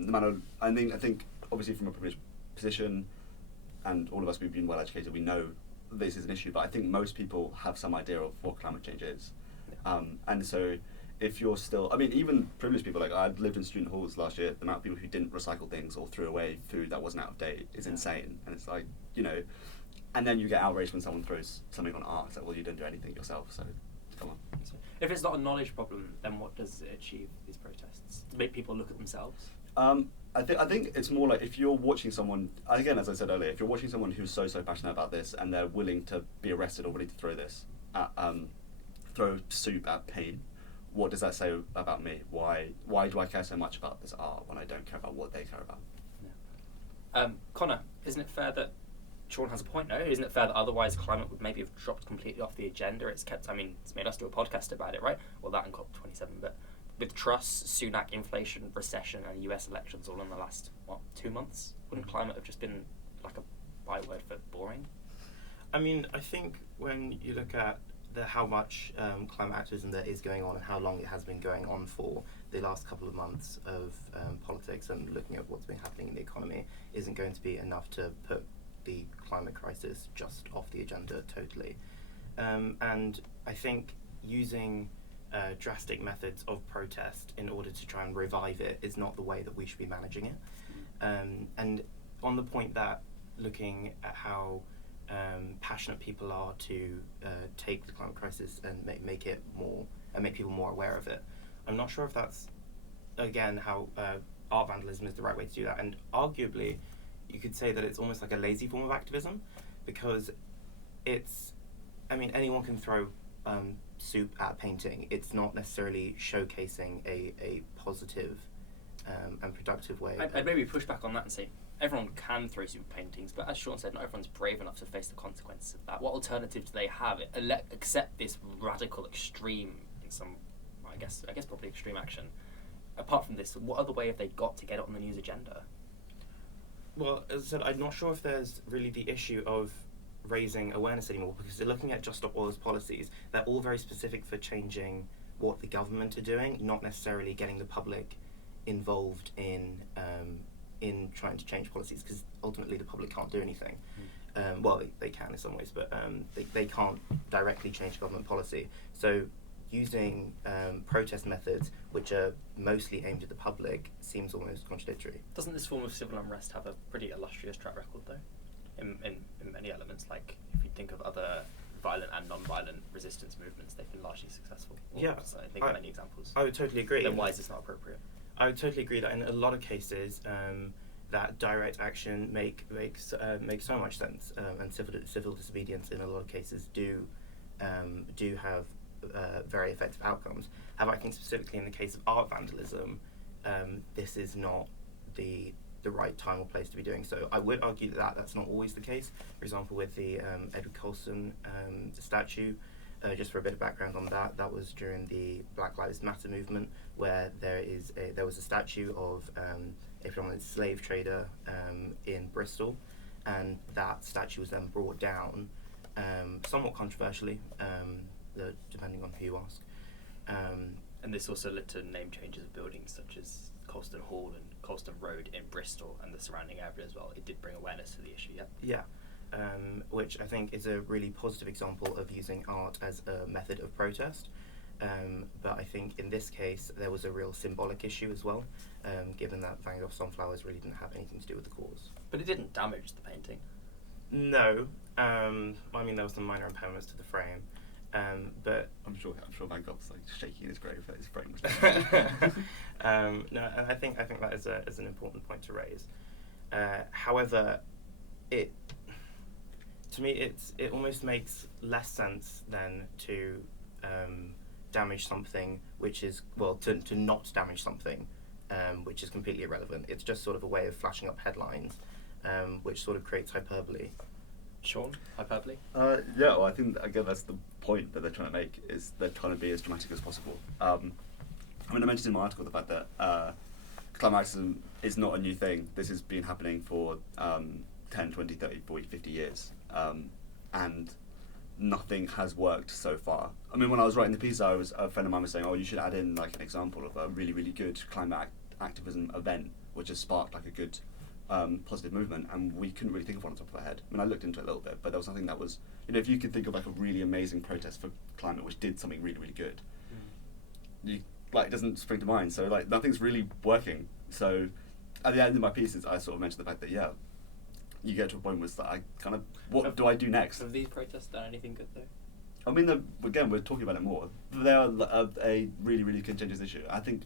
think obviously from a privileged position, and all of us, we've been well educated, we know this is an issue, but I think most people have some idea of what climate change is. And so if you're still, even privileged people, like I lived in student halls last year, the amount of people who didn't recycle things or threw away food that wasn't out of date is insane. And it's like, and then you get outraged when someone throws something on art. It's like, well, you didn't do anything yourself, so come on. If it's not a knowledge problem, then what does it achieve, these protests? To make people look at themselves? I think it's more like if you're watching someone, again, as I said earlier, if you're watching someone who's so passionate about this and they're willing to be arrested or willing to throw soup at pain, what does that say about me? Why do I care so much about this art when I don't care about what they care about? Yeah. Connor, isn't it fair that Sean has a point, no? Isn't it fair that otherwise climate would maybe have dropped completely off the agenda? It's made us do a podcast about it, right? Well, that and COP27, but with Truss, Sunak, inflation, recession, and US elections all in the last, 2 months? Wouldn't climate have just been like a byword for boring? I think when you look at how much climate activism there is going on and how long it has been going on for, the last couple of months of politics and looking at what's been happening in the economy isn't going to be enough to put the climate crisis just off the agenda totally. And I think using drastic methods of protest in order to try and revive it is not the way that we should be managing it. And on the point that looking at how passionate people are to take the climate crisis and make it more and make people more aware of it, I'm not sure if that's again how art vandalism is the right way to do that. And arguably, you could say that it's almost like a lazy form of activism, because anyone can throw soup at a painting. It's not necessarily showcasing a positive and productive way. I'd maybe push back on that and say everyone can throw soup at paintings, but as Sean said, not everyone's brave enough to face the consequences of that. What alternative do they have? Accept this radical extreme in some, I guess probably extreme action. Apart from this, what other way have they got to get it on the news agenda? Well, as I said, I'm not sure if there's really the issue of raising awareness anymore, because they're looking at Just Stop Oil's policies. They're all very specific for changing what the government are doing, not necessarily getting the public involved in trying to change policies, because ultimately the public can't do anything. Well, they can in some ways, but they can't directly change government policy. So using protest methods which are mostly aimed at the public seems almost contradictory. Doesn't this form of civil unrest have a pretty illustrious track record, though? In many elements, like if you think of other violent and non-violent resistance movements, they've been largely successful. Yeah, I think of many examples. I would totally agree. Then why is this not appropriate? I would totally agree that in a lot of cases, that direct action makes so much sense, and civil disobedience in a lot of cases do have very effective outcomes. However, I think specifically in the case of art vandalism, this is not the right time or place to be doing so. I would argue that that's not always the case. For example, with the Edward Colston statue, just for a bit of background on that, that was during the Black Lives Matter movement, where there was a statue of a prominent slave trader in Bristol, and that statue was then brought down, somewhat controversially, depending on who you ask. And this also led to name changes of buildings such as Colston Hall and Colston Road in Bristol and the surrounding area as well. It did bring awareness to the issue, yeah? Yeah, which I think is a really positive example of using art as a method of protest. But I think in this case there was a real symbolic issue as well, given that Van Gogh's sunflowers really didn't have anything to do with the cause. But it didn't damage the painting. No, I mean there were some minor impairments to the frame, but I'm sure Van Gogh's like shaking his grave at his frame. No, and I think that is an important point to raise. However, to me it almost makes less sense than to damage something which is to not damage something which is completely irrelevant. It's just sort of a way of flashing up headlines, which sort of creates hyperbole. Sean, hyperbole? Yeah, well, I think again that's the point that they're trying to make, is they're trying to be as dramatic as possible. I mean, I mentioned in my article the fact that climate activism is not a new thing. This has been happening for 10, 20, 30, 40, 50 years. And nothing has worked so far. I mean, when I was writing the piece, a friend of mine was saying, oh, you should add in like an example of a really, really good climate activism event, which has sparked like a good positive movement, and we couldn't really think of one on top of our head. I mean, I looked into it a little bit, but there was nothing that was, if you could think of like a really amazing protest for climate which did something really, really good, it doesn't spring to mind. So like nothing's really working. So at the end of my pieces, I sort of mentioned the fact that you get to a point where it's like, what do I do next? Have these protests done anything good though? I mean, again, we're talking about it more. They are a really, really contentious issue. I think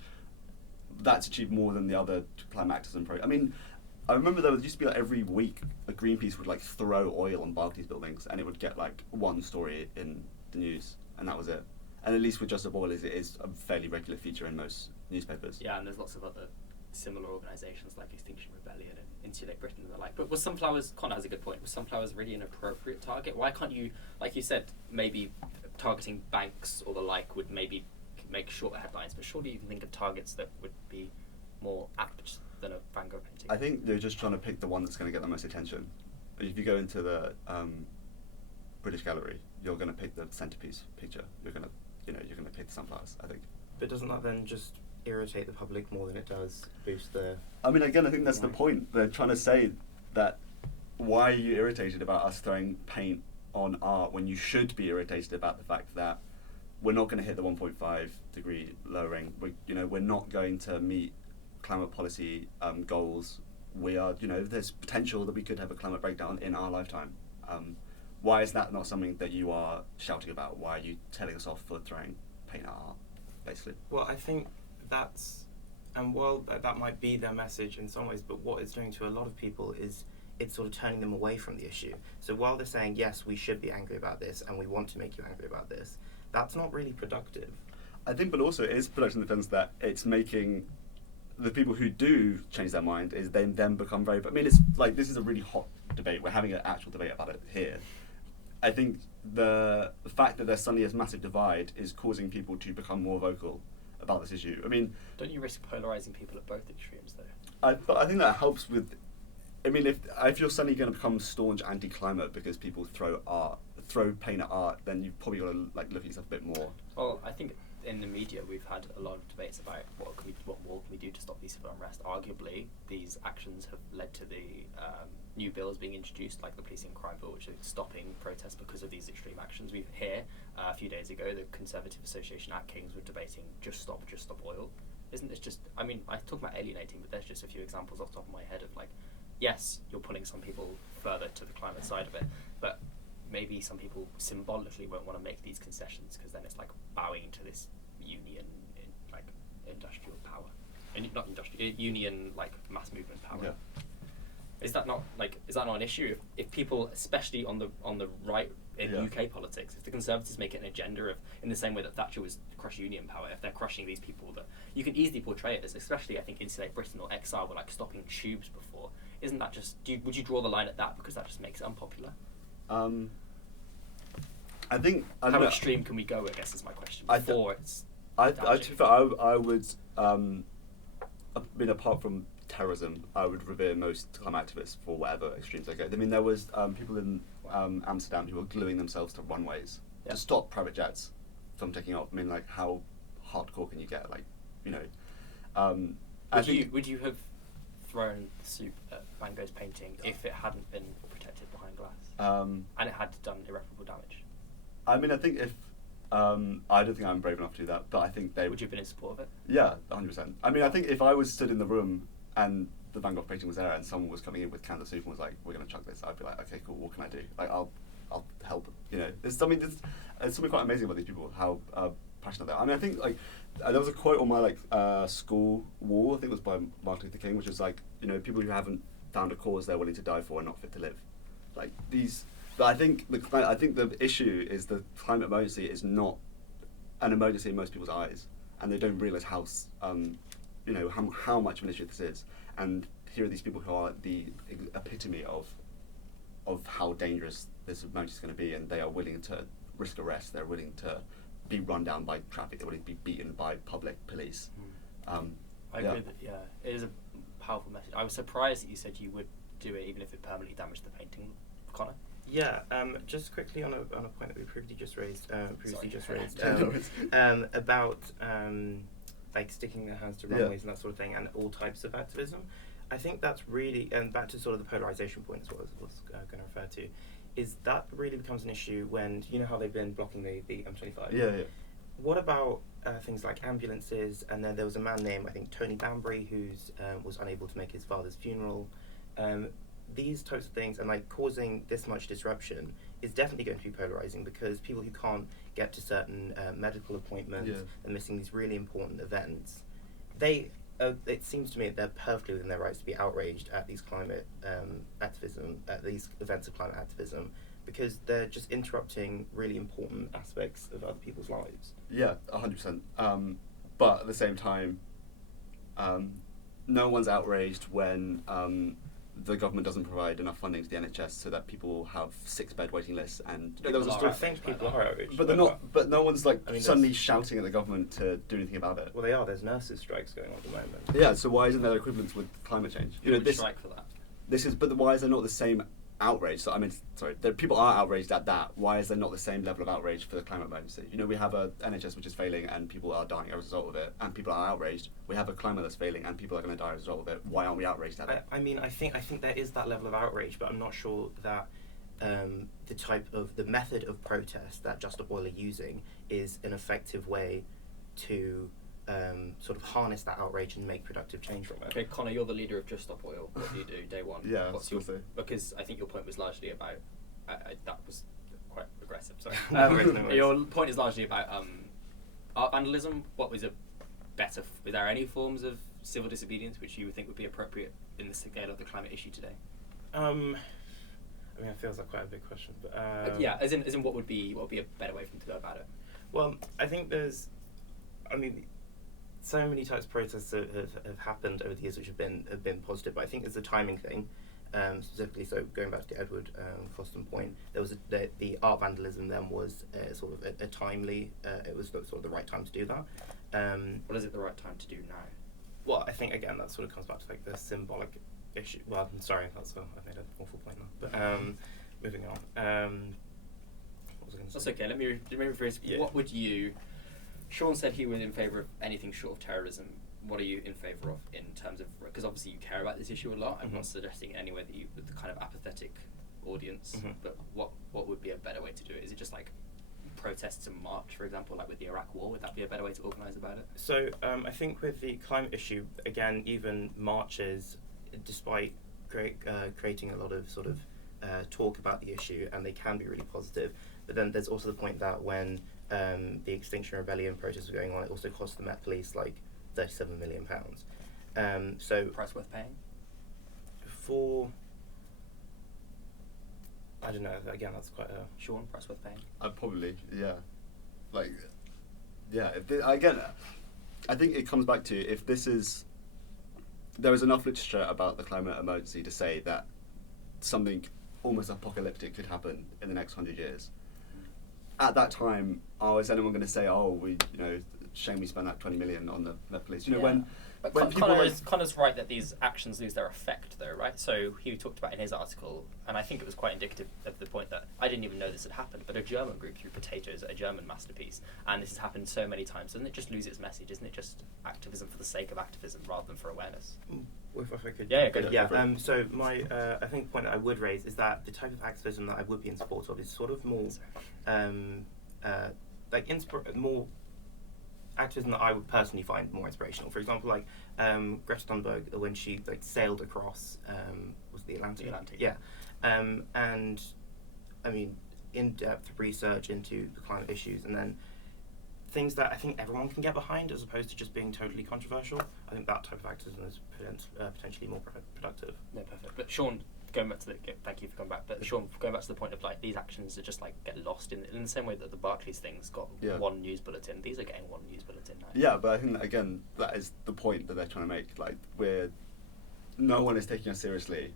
that's achieved more than the other climate activism I mean, I remember there used to be like every week a Greenpeace would like throw oil on Barclays buildings, and it would get like one story in the news, and that was it. And at least with Just Stop Oil, it is a fairly regular feature in most newspapers. Yeah, and there's lots of other similar organisations like Extinction Rebellion and Insulate Britain and the like. But was sunflowers, Connor has a good point, was sunflowers really an appropriate target? Why can't you, like you said, maybe targeting banks or the like would maybe make shorter headlines, but surely you can think of targets that would be more apt than a Van Gogh painting. I think they're just trying to pick the one that's going to get the most attention. If you go into the British Gallery, you're going to pick the centerpiece picture. You're going to pick the sunflowers, I think. But doesn't that then just irritate the public more than it does boost the... I mean, again, I think that's the point. They're trying to say that why are you irritated about us throwing paint on art when you should be irritated about the fact that we're not going to hit the 1.5 degree lowering. We're not going to meet climate policy goals. We are, there's potential that we could have a climate breakdown in our lifetime. Why is that not something that you are shouting about? Why are you telling us off for throwing paint at art, basically? Well, I think that's, and while that might be their message in some ways, but what it's doing to a lot of people is it's sort of turning them away from the issue. So while they're saying, yes, we should be angry about this and we want to make you angry about this, that's not really productive. I think, but also it is productive in the sense that it's making the people who do change their mind is they then become very... I mean, it's like, this is a really hot debate. We're having an actual debate about it here. I think the fact that there's suddenly a massive divide is causing people to become more vocal about this issue. I mean... Don't you risk polarising people at both extremes, though? But I think that helps with... I mean, if you're suddenly going to become staunch anti-climate because people throw paint at art, then you've probably got to look at yourself a bit more. Well, I think in the media we've had a lot of debates about what more can we do to stop these civil unrest. Arguably, these actions have led to the new bills being introduced, like the Policing and Crime Bill, which are stopping protests because of these extreme actions. We've here a few days ago, the Conservative Association at King's were debating Just Stop Oil. Isn't this just? I mean, I talk about alienating, but there's just a few examples off the top of my head of yes, you're pulling some people further to the climate side of it, but maybe some people symbolically won't want to make these concessions because then it's like bowing to this union, industrial power, and not industrial, union mass movement power. Yeah. Is that not an issue if people, especially on the right in Yeah. UK politics. If the Conservatives make it an agenda of, in the same way that Thatcher was to crush union power, if they're crushing these people, that you can easily portray it as, especially I think Insulate Britain or Exile were like stopping tubes before. Isn't that just? Would you draw the line at that because that just makes it unpopular? I think How extreme can we go? I guess is my question. Before it's. To be fair, I would. I mean, apart from terrorism, I would revere most climate activists for whatever extremes they go. I mean, there was people in Amsterdam who were gluing themselves to runways to stop private jets from taking off. I mean, like, how hardcore can you get? Like, you know. Would you have thrown soup at Van Gogh's painting if it hadn't been protected behind glass and it had done irreparable damage? I mean, I think if I don't think I'm brave enough to do that, but I think they would. You have been in support of it? Yeah, 100%. I mean, I think if I was stood in the room and the Van Gogh painting was there and someone was coming in with cans of soup and was like, "We're going to chuck this," I'd be like, "Okay, cool. What can I do? Like, I'll help." You know, there's something quite amazing about these people, how passionate they are. I mean, I think like there was a quote on my school wall. I think it was by Martin Luther King, which was like, you know, people who haven't found a cause they're willing to die for are not fit to live. Like these. But I think the issue is the climate emergency is not an emergency in most people's eyes, and they don't realise how much of an issue this is. And here are these people who are the epitome of how dangerous this emergency is going to be, and they are willing to risk arrest. They're willing to be run down by traffic. They're willing to be beaten by public police. I agree that it is a powerful message. I was surprised that you said you would do it even if it permanently damaged the painting, Connor. Yeah, just quickly on a point that we previously just raised, about like sticking their hands to runways and that sort of thing, and all types of activism. I think that's really, and back to sort of the polarization point is what I was going to refer to, is that really becomes an issue when, you know how they've been blocking the M25? Yeah. What about things like ambulances? And then there was a man named, I think, Tony Banbury, who's was unable to make his father's funeral. These types of things, and like causing this much disruption, is definitely going to be polarizing, because people who can't get to certain medical appointments and missing these really important events, it seems to me that they're perfectly within their rights to be outraged at these climate activism, at these events of climate activism, because they're just interrupting really important aspects of other people's lives. Yeah, 100%. But at the same time, no one's outraged when the government doesn't provide enough funding to the NHS so that people have 6-bed waiting lists. And there was I think people are outraged, but they're not. But no one's suddenly shouting at the government to do anything about it. Well, they are. There's nurses' strikes going on at the moment. Yeah. So why isn't there equivalence with climate change? Who would strike for that? But why is there not the same outrage? So I mean, sorry, people are outraged at that. Why is there not the same level of outrage for the climate emergency? You know, we have a NHS which is failing and people are dying as a result of it, and people are outraged. We have a climate that's failing and people are going to die as a result of it. Why aren't we outraged at it? I mean, I think there is that level of outrage, but I'm not sure that the method of protest that Just Stop Oil are using is an effective way to sort of harness that outrage and make productive change from it. Okay, Connor, you're the leader of Just Stop Oil. What do you do day one? Yeah, because I think your point was largely about that was quite aggressive. Sorry. Your point is largely about art vandalism. What was is there any forms of civil disobedience which you would think would be appropriate in the scale of the climate issue today? I mean, it feels like quite a big question, but as in what would be a better way for them to go about it? Well, I think so many types of protests have happened over the years which have been positive, but I think it's a timing thing, specifically. So going back to the Edward Foston point, there was the art vandalism then was sort of a timely. It was sort of the right time to do that. What is it the right time to do now? Well, I think again that sort of comes back to like the symbolic issue. Well, I'm sorry, I made an awful point now. But moving on. What was I going to say? That's okay. Let me rephrase. Yeah. What would you? Sean said he was in favour of anything short of terrorism. What are you in favour of in terms of, because obviously you care about this issue a lot. I'm not suggesting in any way that you, with the kind of apathetic audience, but what would be a better way to do it? Is it just like protests and march, for example, like with the Iraq War? Would that be a better way to organise about it? So I think with the climate issue, again, even marches, despite creating a lot of sort of talk about the issue, and they can be really positive, but then there's also the point that when the Extinction Rebellion protests were going on, it also cost the Met Police like £37 million. So price worth paying? For I don't know. Again, that's quite a... Sean, perhaps worth paying? Probably, yeah. Like, yeah. Again, I think it comes back to if this is... There is enough literature about the climate emergency to say that something almost apocalyptic could happen in the next 100 years. At that time, is anyone going to say, shame we spent that 20 million on the police? But Connor's right that these actions lose their effect, though, right? So he talked about in his article, and I think it was quite indicative of the point that I didn't even know this had happened, but a German group threw potatoes at a German masterpiece, and this has happened so many times. Doesn't it just lose its message? Isn't it just activism for the sake of activism rather than for awareness? If I could, so my I think the point that I would raise is that the type of activism that I would be in support of is sort of more more activism that I would personally find more inspirational. For example, like Greta Thunberg, when she sailed across was the Atlantic? Yeah, and I mean in-depth research into the climate issues, and then things that I think everyone can get behind, as opposed to just being totally controversial. I think that type of activism is potentially more productive. No, perfect. But Sean, going back to thank you for coming back. But Sean, going back to the point of these actions are just get lost in the same way that the Barclays thing's got one news bulletin. These are getting one news bulletin now. Yeah, but I think that, again, that is the point that they're trying to make. No one is taking us seriously.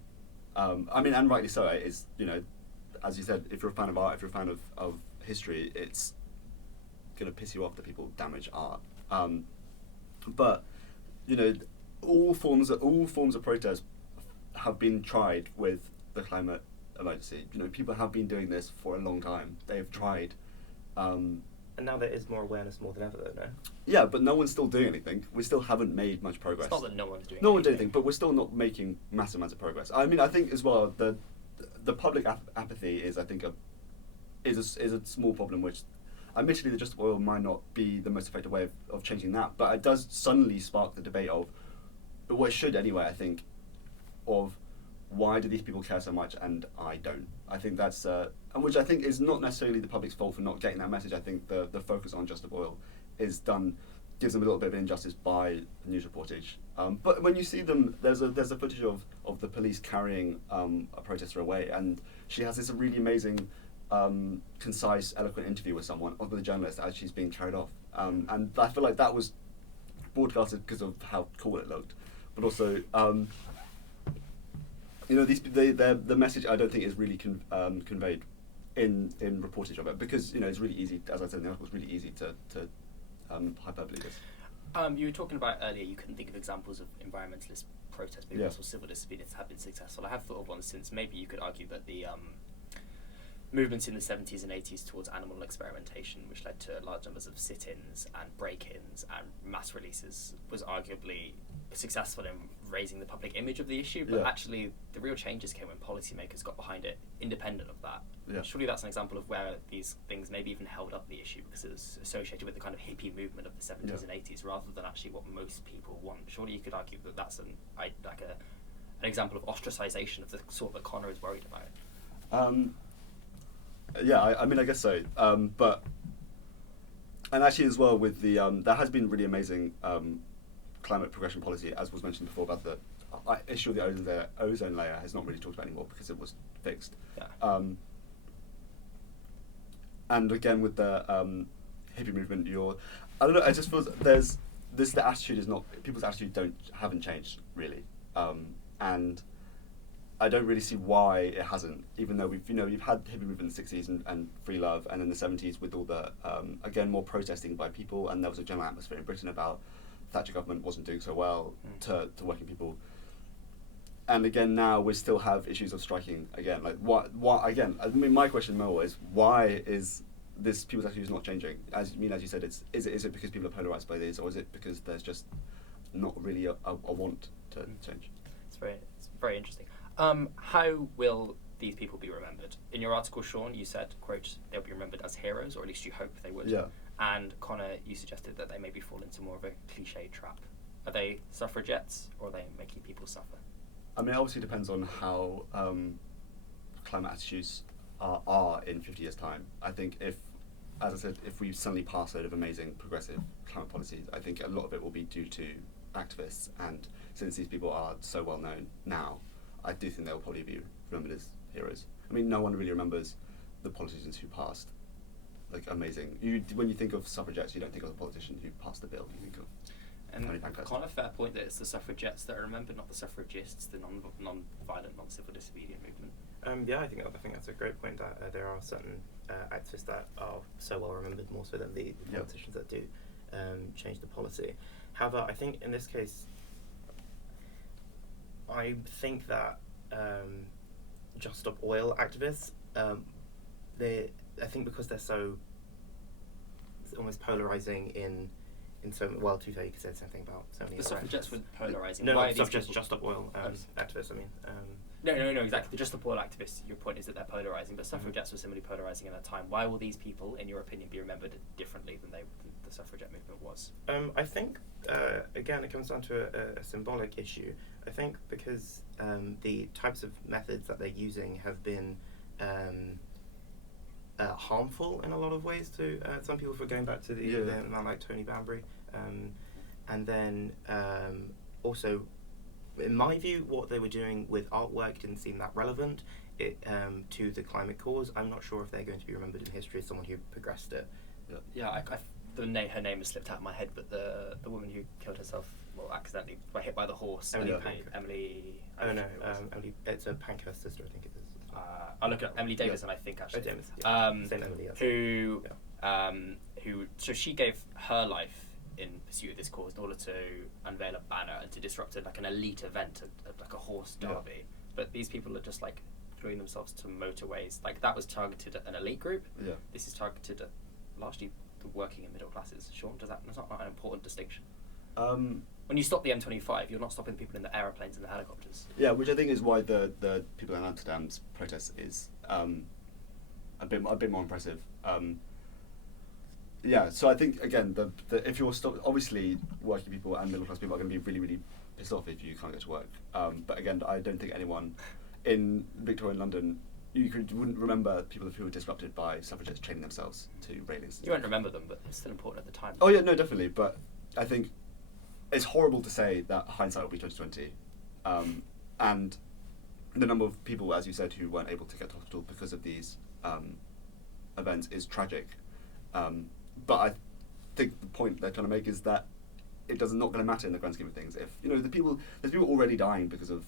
I mean, and rightly so. It's as you said, if you're a fan of art, if you're a fan of history, it's going to piss you off that people damage art. But all forms of protest have been tried with the climate emergency. People have been doing this for a long time. They've tried. And now there is more awareness more than ever, though, no? Yeah, but no one's still doing anything. We still haven't made much progress. It's not that no one's doing anything. No one's doing anything, but we're still not making massive amounts of progress. I mean, I think as well, the public apathy is, I think, is a small problem, which admittedly the Just Oil might not be the most effective way of changing that, but it does suddenly spark the debate of, well, it should anyway, I think, of why do these people care so much and I don't. I think that's, and which I think is not necessarily the public's fault for not getting that message. I think the focus on Just Oil gives them a little bit of injustice by the news reportage. But when you see them, there's a footage of the police carrying a protester away, and she has this really amazing, concise, eloquent interview with a journalist as she's being carried off. And I feel like that was broadcasted because of how cool it looked, but also, the message I don't think is really conveyed in reportage of it, because it's really easy, as I said in the article, it's really easy to hyperbole this. You were talking about earlier, you couldn't think of examples of environmentalist protest movements or civil disobedience have been successful. I have thought of one since. Maybe you could argue that the movements in the 70s and 80s towards animal experimentation, which led to large numbers of sit-ins and break-ins and mass releases, was arguably successful in raising the public image of the issue, but actually the real changes came when policymakers got behind it independent of that. Surely that's an example of where these things maybe even held up the issue because it was associated with the kind of hippie movement of the 70s and 80s rather than actually what most people want. Surely you could argue that that's an example of ostracization of the sort that Connor is worried about. I mean, I guess so. But, and actually as well with the, there has been really amazing climate progression policy, as was mentioned before, about the issue of the ozone layer has not really talked about anymore because it was fixed. And again with the hippie movement, I don't know, I just feel the attitude is not, people's attitude haven't changed really. And I don't really see why it hasn't, even though we've had hippie movement in the 60s and free love, and in the 70s with all the, again, more protesting by people, and there was a general atmosphere in Britain about Thatcher government wasn't doing so well to working people. And again, now we still have issues of striking again. Like, what again, I mean, my question more is, why is this people's attitudes not changing? As you said, is it because people are polarised by these, or is it because there's just not really a want to change? It's very interesting. How will these people be remembered? In your article, Sean, you said, quote, they'll be remembered as heroes, or at least you hope they would. Yeah. And Connor, you suggested that they maybe fall into more of a cliche trap. Are they suffragettes, or are they making people suffer? I mean, it obviously depends on how climate attitudes are in 50 years' time. I think if we suddenly pass a load of amazing progressive climate policies, I think a lot of it will be due to activists. And since these people are so well known now, I do think they'll probably be remembered as heroes. I mean, no one really remembers the politicians who passed. Like, amazing. When you think of suffragettes, you don't think of the politician who passed the bill. You think of And Tony Pankhurst. kind of fair point that it's the suffragettes that are remembered, not the suffragists, the non-violent, non-civil disobedient movement. I think that's a great point, that there are certain activists that are so well remembered, more so than the politicians that do change the policy. However, I think in this case, I think that Just Stop Oil activists, I think because they're so almost polarizing in so, well, to be fair, you could say the same thing about so many The other suffragettes activists. were polarising. No, Why not are suffragettes, these Just Stop Oil activists, I mean. No, exactly. The Just Stop Oil activists, your point is that they're polarising, but suffragettes were similarly polarising at that time. Why will these people, in your opinion, be remembered differently than the suffragette movement was? I think, again, it comes down to a symbolic issue. I think because the types of methods that they're using have been harmful in a lot of ways to some people, for going back to the man like Tony Banbury. And then also, in my view, what they were doing with artwork didn't seem that relevant to the climate cause. I'm not sure if they're going to be remembered in history as someone who progressed it. Her name has slipped out of my head, but the woman who killed herself, accidentally, hit by the horse. Emily. Oh no, Emily. It's a Pankhurst sister, I think it is. I look at Emily Davison, I think, actually. Same Emily, yes. So she gave her life in pursuit of this cause in order to unveil a banner and to disrupt an elite event, like a horse derby. But these people are just gluing themselves to motorways. That was targeted at an elite group. Yeah. This is targeted at largely the working and middle classes. Sean, that's not an important distinction? When you stop the M25, you're not stopping people in the aeroplanes and the helicopters. Yeah, which I think is why the people in Amsterdam's protest is a bit more impressive. So I think again, if you're obviously working people and middle class people are going to be really, really pissed off if you can't get to work. But again, I don't think anyone in Victorian London wouldn't remember people who were disrupted by suffragettes chaining themselves to railings. You won't remember them, but it's still important at the time. Oh yeah, no, definitely. But I think it's horrible to say that hindsight will be 2020, and the number of people, as you said, who weren't able to get to hospital because of these events is tragic. But I think the point they're trying to make is that it's not going to matter in the grand scheme of things. If there's people already dying because of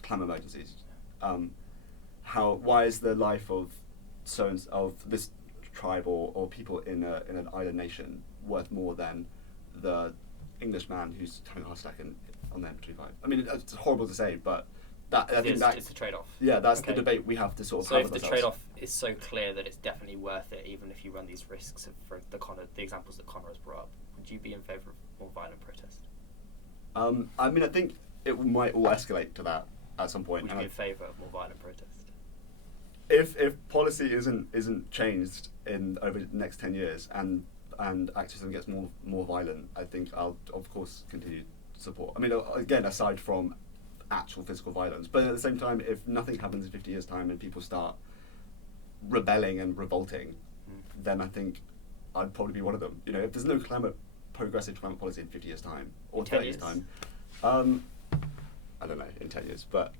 climate emergencies. Why is the life of this tribe or people in an island nation worth more than the English man who's having a heart attack on the M25? I mean, it's horrible to say, but I think it's a trade-off. Yeah, that's the debate we have to sort of have. So if the trade-off is so clear that it's definitely worth it, even if you run these risks for the examples that Connor has brought up, would you be in favour of more violent protest? I mean, I think it might all escalate to that at some point. Would you be in favour of more violent protest? If policy isn't changed over the next 10 years and activism gets more violent, I think I'll of course continue to support. I mean, again, aside from actual physical violence, but at the same time, if nothing happens in 50 years' time and people start rebelling and revolting, then I think I'd probably be one of them. If there's no progressive climate policy in 50 years' time or 30 years' time, I don't know, in 10 years, but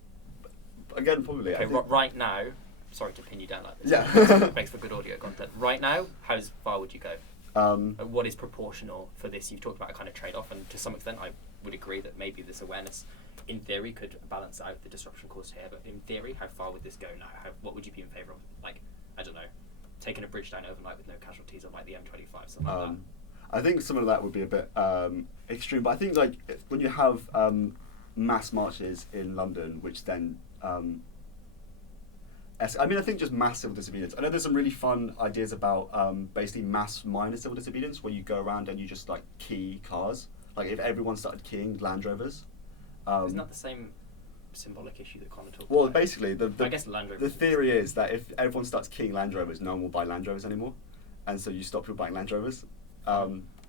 again, probably. Okay, right now. Sorry to pin you down like this. Yeah. It makes for good audio content. Right now, how far would you go? What is proportional for this? You've talked about a kind of trade-off, and to some extent, I would agree that maybe this awareness, in theory, could balance out the disruption caused here. But in theory, how far would this go now? What would you be in favour of? I don't know, taking a bridge down overnight with no casualties on the M25, something like that. I think some of that would be a bit extreme, but I think when you have mass marches in London, which then I think just mass civil disobedience. I know there's some really fun ideas about basically mass minor civil disobedience, where you go around and you just key cars. If everyone started keying Land Rovers. Isn't that the same symbolic issue that Connor talked about? Well, basically, I guess Land Rovers. The theory is that if everyone starts keying Land Rovers, no one will buy Land Rovers anymore, and so you stop people buying Land Rovers.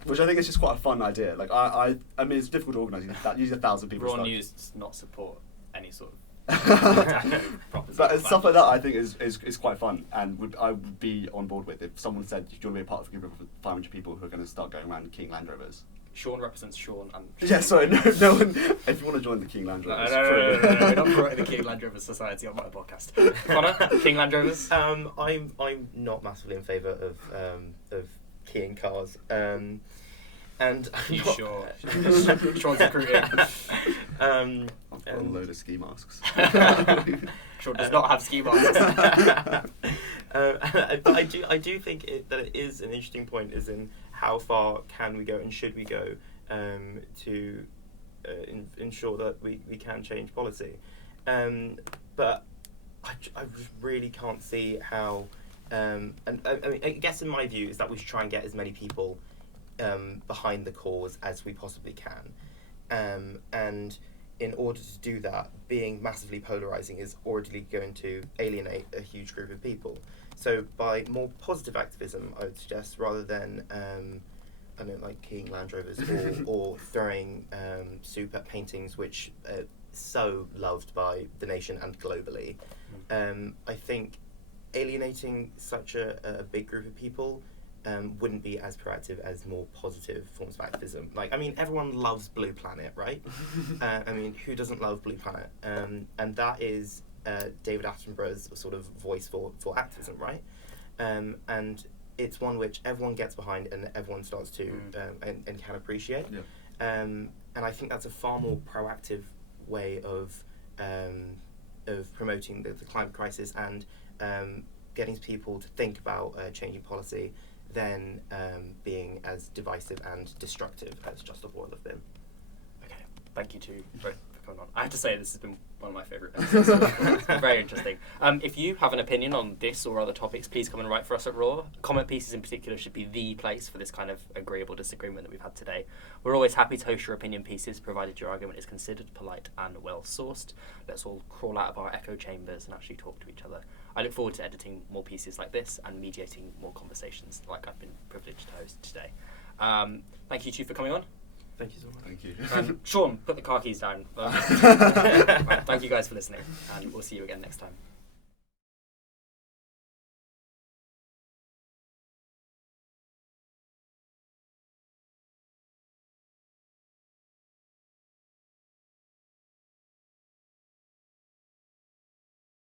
Which I think is just quite a fun idea. I mean, it's difficult to organise. Usually 1,000 people. Raw News does not support any sort of. But stuff like that, I think is quite fun, and I would be on board with if someone said, "Do you want to be a part of a group of 500 people who are going to start going around keying Land Rovers?" Sean represents Sean and. Yeah, sorry, no one. If you want to join the King Land Rovers, No, we're not promoting the King Land Rovers Society on my podcast. Connor, King Land Rovers. I'm not massively in favour of keying cars. And I'm You not, sure? Sean's recruiting. I've got a load of ski masks. Sean does not have ski masks. But I do think that it is an interesting point, as in how far can we go and should we go to ensure that we can change policy. But I just really can't see how. And I mean, I guess in my view is that we should try and get as many people behind the cause as we possibly can. And in order to do that, being massively polarizing is already going to alienate a huge group of people. So by more positive activism, I would suggest, rather than I don't like keying Land Rovers or throwing soup at paintings, which are so loved by the nation and globally, I think alienating such a big group of people wouldn't be as proactive as more positive forms of activism. Like, I mean, everyone loves Blue Planet, right? I mean, who doesn't love Blue Planet? And that is David Attenborough's sort of voice for activism, right? And it's one which everyone gets behind and everyone starts to and can appreciate. Yeah. And I think that's a far more proactive way of promoting the climate crisis and getting people to think about changing policy than being as divisive and destructive as Just Stop Oil have been. Okay, thank you to both for coming on. I have to say, this has been one of my favourite episodes. It's been very interesting. If you have an opinion on this or other topics, please come and write for us at Raw. Comment pieces in particular should be the place for this kind of agreeable disagreement that we've had today. We're always happy to host your opinion pieces, provided your argument is considered, polite and well sourced. Let's all crawl out of our echo chambers and actually talk to each other. I look forward to editing more pieces like this and mediating more conversations like I've been privileged to host today. Thank you two for coming on. Thank you so much. Thank you. Sean, put the car keys down. Thank you guys for listening, and we'll see you again next time.